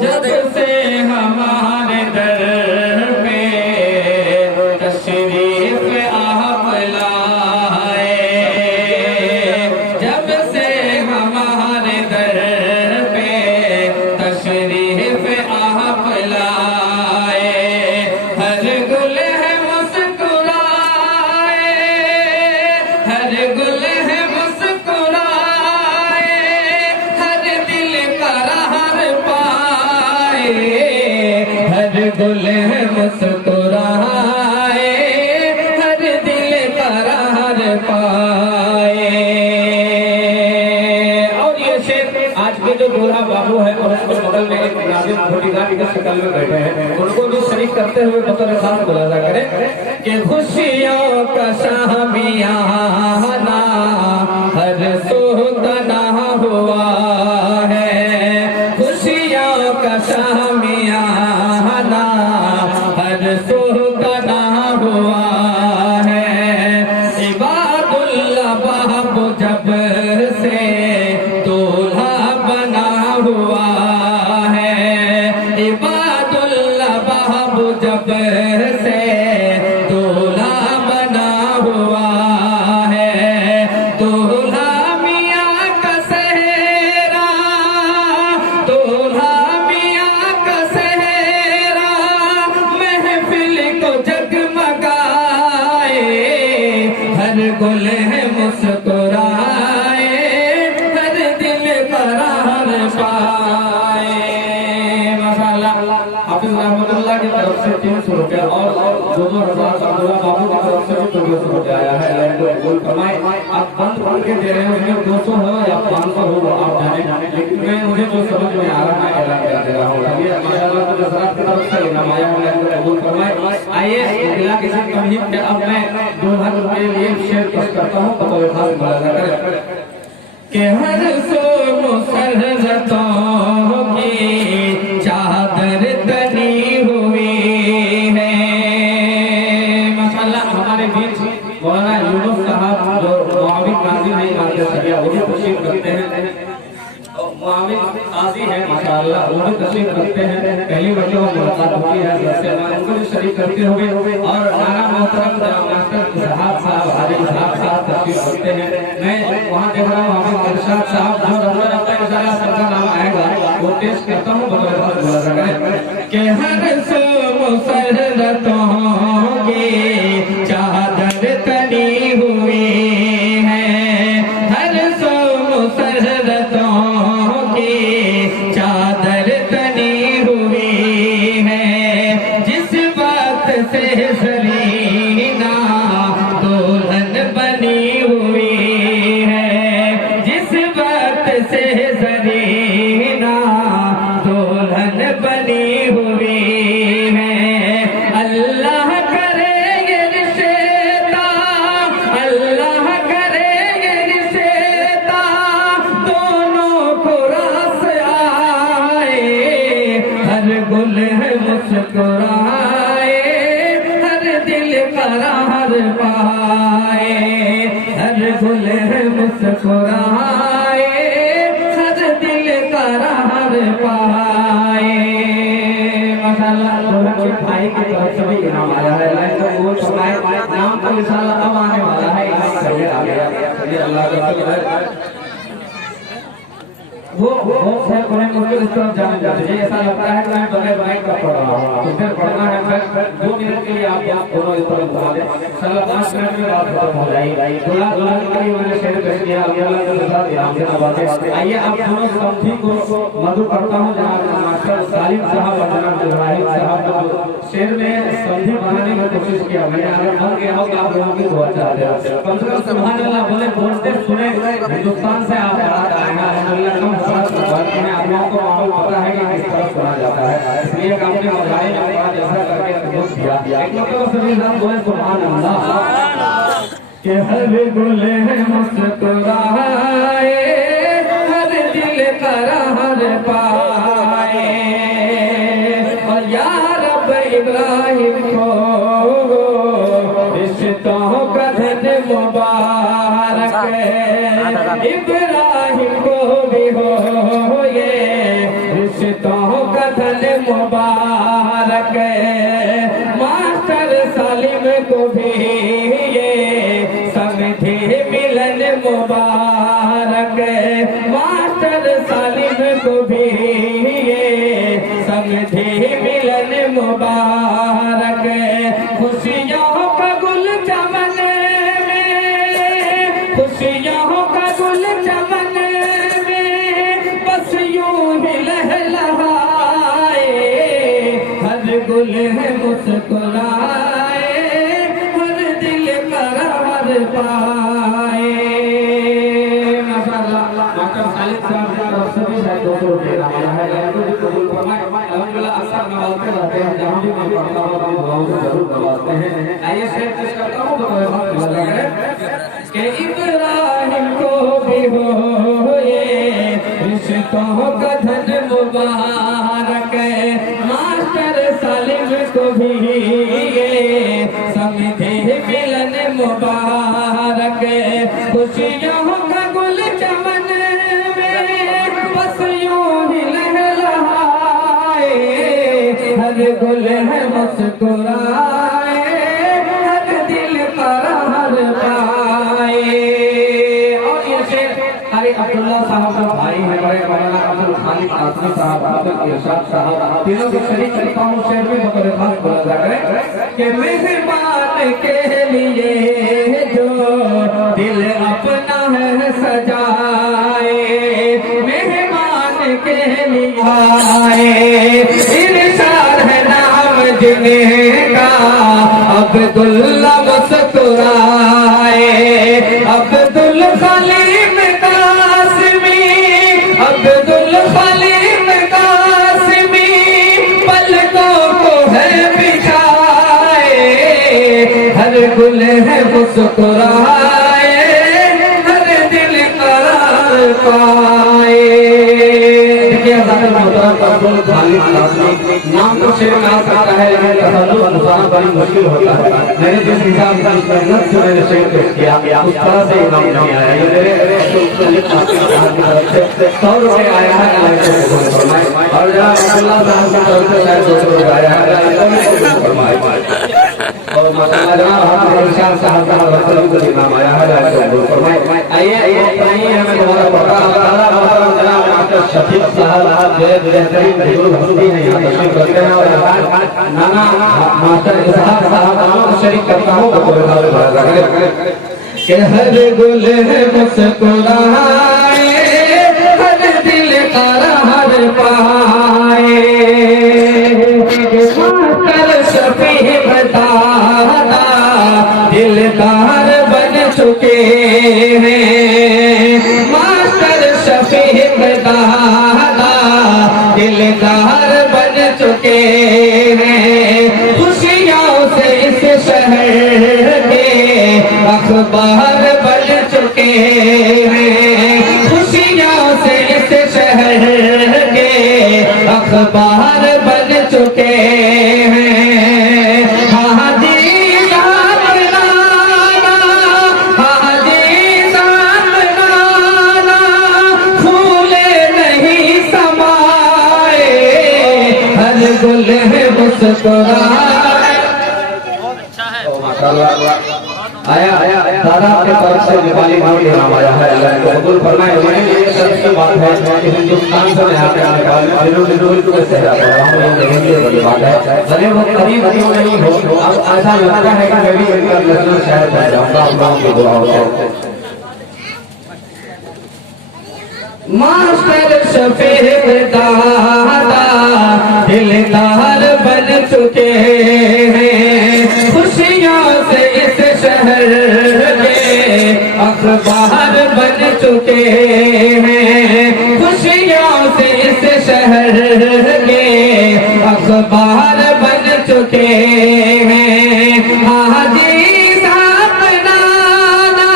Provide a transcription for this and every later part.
जब से हमारे दर पे तशरीफ आप लाए, जब से हमारे दर पे तशरीफ आप लाए, हर गुल है मुस्कुराए, हर गुल है मुस्कुराए, हर दिल का हर पाए, हर गुल है मुस्कुराए, हर दिल का हर पाए। और ये शेर आज के जो दूल्हा बाबू है और उसके बगल में एक नाज़िम बॉडीगार्ड की शक्ल में बैठे हैं, उनको भी शरीक करते हुए बतौर खास मुलाजा करें कि खुशियों का शामियाना हर सुल्ताना हुआ है, खुशियों का शामियाना हर सुल्ताना हुआ है। इबादुल्लाह बाबू जब से दूल्हा बना हुआ है, इबादुल्लाह बाबू जब से दूल्हा बना हुआ है, दूल्हा मियाँ का सेहरा, दूल्हा मियाँ का सेहरा महफिल को जगमगाए, हर गुल है मुस्कुराए, हर दिल करार पाए। माशाअल्लाह हाफिज रहमतुल्लाह की तरफ से 300 रुपया और 2000 अब्दुल्ला बाबू की तरफ से भी 200 रुपया आया है। लाइन को बोल फरमाए आप बंद पढ़ के दे रहे हो, इसमें 200 हो या 500 हो वो आप जाने, लेकिन मैं मुझे जो समझ में आ रहा है ऐलान कर दे रहा हूँ। ये माशाअल्लाह तो हज़रात की तरफ से इनाम आया है। लाइन को बोल फरमाए आइए बिना किसी तमहीद के अब मैं दुल्हन के लिए शेर पेश करता हूँ, तो कोई खास मुलाजा करें कि हर सो मुसर्रतों की चादर तनी हुई है। माशाअल्लाह हमारे बीच मौलाना यूनुस साहब जो मुआविन काजी नहीं मानते सरिया वो भी तशरीफ रखते हैं, मुआविन काजी है माशाअल्लाह वो भी तशरीफ रखते हैं। पहली बच्चों को मुलाकात होती है जिससे उनको भी शरीक करते हुए और नाना मोहतरम मास्टर इजहार साहब हाजी इजहार साहब तशरीफ रखते हैं। मैं वहाँ देख रहा हूँ हाफिज इरशाद साहब जो रमजान रखता है इंशाअल्लाह सबका नाम आएगा वो टेस्ट करता हूँ बगैर मुलाजा करें कि हर सो मुसर्रतों की चादर तनी हुई है, हर सो मुसर्रतों की चादर तनी हुई है, जिस बात से सरीना दुल्हन बनी हुई है, जिस बात से सरीना दुल्हन बनी हुई है। अल्लाह करे ये रिश्ता, अल्लाह करे ये रिश्ता दोनों को रास आए, हर गुल है मुस्कुराए, हर दिल करार पाए, हर गुल है मुस्कुराए, हर दिल करार पाए। माशाअल्लाह दुल्हन के भाई की तरफ से भी इनाम आया है। लाइन को बोल सुनाए नाम तो इंशाअल्लाह अब आने वाला है, इनाम चले आ गया। ये अल्लाह का शुक्र है। वो है उन्हें मुझे इस तरफ जाने जाते हैं, ऐसा लगता है कि मैं बगैर माइक का पढ़ रहा हूँ। तो फिर पढ़ना है फिर 2 मिनट के लिए आप दोनों इस तरफ घुमा दें, इंशाअल्लाह 5 मिनट में बात खत्म हो जाएगी। दूल्हा दुल्हन के लिए मैंने शेर पेश किया, अल्लाह के साथ इनाम से नवाजे। आइए आप दोनों समझी को मधु करता हूँ जनाब मास्टर सालिम साहब और जनाब इब्राहिम साहब को शेर में संधि बनाने की कोशिश किया। मैंने अगर मन के हो कि आप लोगों की दुआ चाहते हैं, कम से कम सुभान अल्लाह बोले, बोलते सुने। हिंदुस्तान से आप बारात आए हैं, अल्हम्दुलिल्लाह कम बात में आप लोगों को मालूम पता है कि किस तरह सुना जाता है, इसलिए आपने मौलाए ने जैसा करके प्रयोग किया। एक मतलब सभी नाम बोले सुभान अल्लाह कि हर गुल है मुस्कुराए, हर दिल करार पाए, और या रब इब्राहिम को रिश्तों का धन मुबारक इब्राहिम को भी हो ये रिश्तों का धन मुबारक, मास्टर सालिम को भी ये समझे मिलन मुबारक, मास्टर सालिम को भी ये समझे मिलन मुबारक। खुशियों का गुल चमन में, खुशियों का गुल चमन में बस यूं ही लहलहाए, हर गुल है मुस्कुराए, हर दिल करार पाए। माशाअल्लाह, डॉक्टर खालिद साहब की तरफ से भी 200 रुपये का मिला है। कबूल फरमाए। अल्हम्दुलिल्लाह अक्सर नवाजते रहते हैं, जहाँ भी मैं पढ़ता हूँ अपनी दुआओं से जरूर नवाजते हैं। आइए शेर पेश करता हूँ तो मेरे साथ मिला जाए कि इब्राहिम को भी हो ये रिश्तों का धन मुबारक, मास्टर सालिम को भी ये समझे मिलन मुबारक। खुशियों का गुल चमन में बस यूं ही लहलहाए, हर गुल है मुस्कुराए, हर दिल करार पाए। और ये शेर अरे अब्दुल्ला साहब का भाई है, बड़े मौलाना अब्दुल खालिक आजमी साहब, अब्दुल इरशाद साहब, तीनों की शरीक करता हूँ। शेर में बतौर खास बोला जा रहा है कि मेहमान के लिए जो दिल अपना है सजाए, मेहमान के लिए आए, इरशाद है नाम जिनका अब्दुल्ला मुस्कुराए, अब्दुल खलीम कासिमी, अब्दुल खलीम कासिमी पलकों को है बिछाए, हर गुल है मुस्कुराए, हर दिल करार पाए। अब्दुल खालिद कासिमी नाम तो शेर कहा करता है, लेकिन तसल्लुफ़ अनुसार बड़ी मुश्किल होता है। मैंने जिस हिसाब से मेहनत से मैंने शेर पेश किया उस तरह से इनाम नहीं आया। ये मेरे से 100 रुपये आया है और जनाब अब्दुल्ला साहब की तरफ से शायद 200 रुपये आया है। और माशाअल्लाह जनाब हमारे इरशाद साहब का बरकत को इनाम आया है। आइए आइए हमें दोबारा पढ़ता हूं। जनाब डॉक्टर शफीक साहब बेहतरीन हस्ती है, यहाँ तशरीफ रखते हैं और नाना मास्टर इसहाक साहब दोनों को शरीक करता हूँ कि हर गुल है मुस्कुराए, हर दिल करार पाए, मास्टर शफीक दादा दिलदार बन चुके हैं, मास्टर शफीक दादा दिलदार बन चुके हैं, खुशियों से इस शहर के अखबार बन चुके हैं, खुशियों से इस शहर के अखबार बन चुके हैं। हाजी साहब नाना, हाजी साहब नाना फूले नहीं समाए, हर गुल है मुस्कुराए। माशाअल्लाह आया दादा के तरफ से नेपाली भाव के नाम आया है। अल्लाह को कबूल फरमाए। ये शर्त की बात है कि हिंदुस्तान से यहाँ पे आने वाले दिनों से हम लोग देखेंगे, बड़ी बात है। भले वो करीब नहीं हो, अब ऐसा लगता है कि मैं भी इंटरनेशनल शहर में जाऊंगा, गाँव की दुआओं से। मास्टर शफीक दादा दिलदार बन चुके हैं, खुशियों से इस शहर के अखबार बन चुके हैं, खुशियों से इस शहर के अखबार बन चुके हैं। हाजी साहब नाना,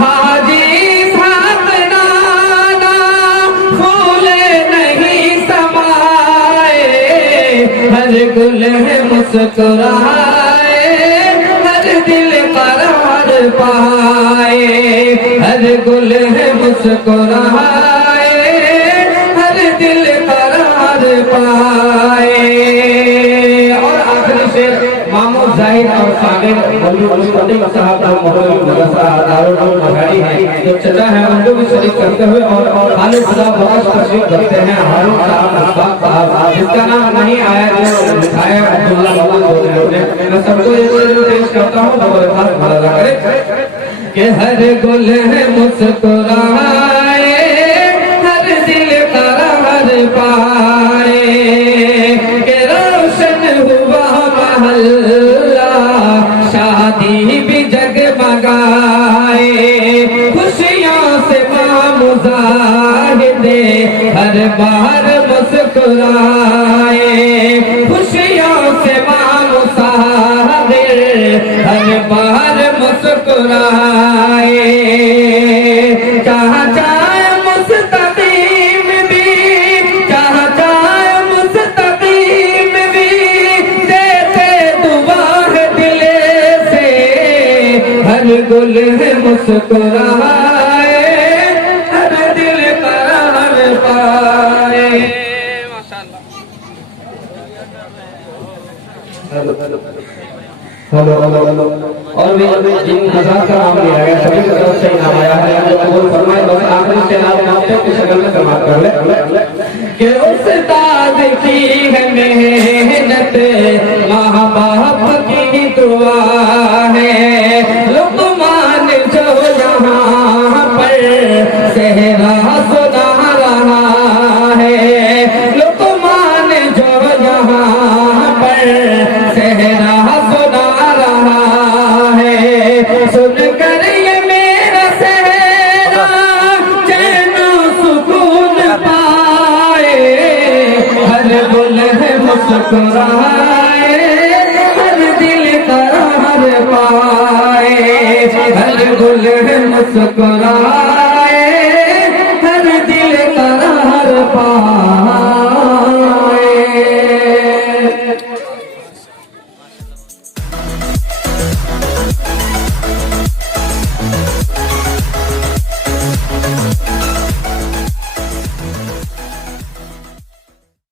हाजी साहब नाना फूले नहीं समाए, हर गुल है मुस्कुराए, हर दिल करार पाए। हर गुल है मुस्कुराए, हर दिल करार पाए। और आखिरी शेर मामू जाहिद और साबिर साहब जो चचा है उनको भी शरीक करते हुए और खालिद खुदा बहुत तशरीफ करते हैं। हारून साहब जिसका नाम नहीं आया जो लिखाया अब्दुल्ला मोहम्मद, मैं सबको ये पेश करता हूँ तो भला करे कि हर गुल है मुस्कुराए, हर दिल करार पाए, कि रोशन हुआ महल्ला, शादी भी जगमगाए, खुशियों से मुजाहिदे हर बार मुस्कुराए, खुशियों से मुसाहिर हर बार मुस्कुराए। जहाँ जाए मुस्तकीम भी, जहाँ जाए मुस्तकीम भी, देते दुआ है दिल से, हर गुल है मुस्कुराए, हर दिल करार पाए। हेलो हेलो और भी जिन हज़रात का नाम लिया गया सभी की तरफ से नाम आया है, जो कबूल फरमाए। बस आखिरी से नाम नामते की शक्ल में समाप्त कर ले कि उस्ताद की है मेहनत, माँ बाप की दुआ है, लुकमान जो यहाँ पर सहरा सुना रहा है, लुकमान जो यहाँ पर सहरा सुना रहा है, सुनकर ये मेरा सहरा चैन सुकून पाए, हर गुल है मुस्कुराए, हर दिल करार पाए, हर गुल है मुस्कुराए, हर दिल करार पाए।